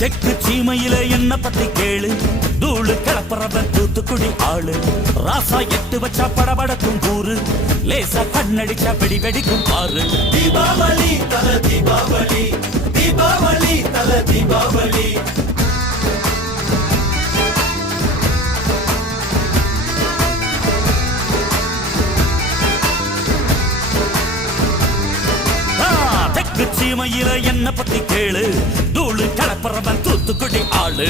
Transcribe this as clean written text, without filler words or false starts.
தெற்கு சீமையில என்ன பத்தி கேளு, தூளு கிளப்புறவன் தூத்துக்குடி ஆளு. ராசா எட்டு வச்சா படபடக்கும் கூறு, லேசா கண்ணடிச்சா வெடி வெடிக்கும் பாரு. தீபாவளி தல தீபாவளி, தீபாவளி தல தீபாவளி. தெற்கு சீமையில என்ன பத்தி கேளு, தூளு கிளப்புறவன் தூத்துக்குடி ஆளு.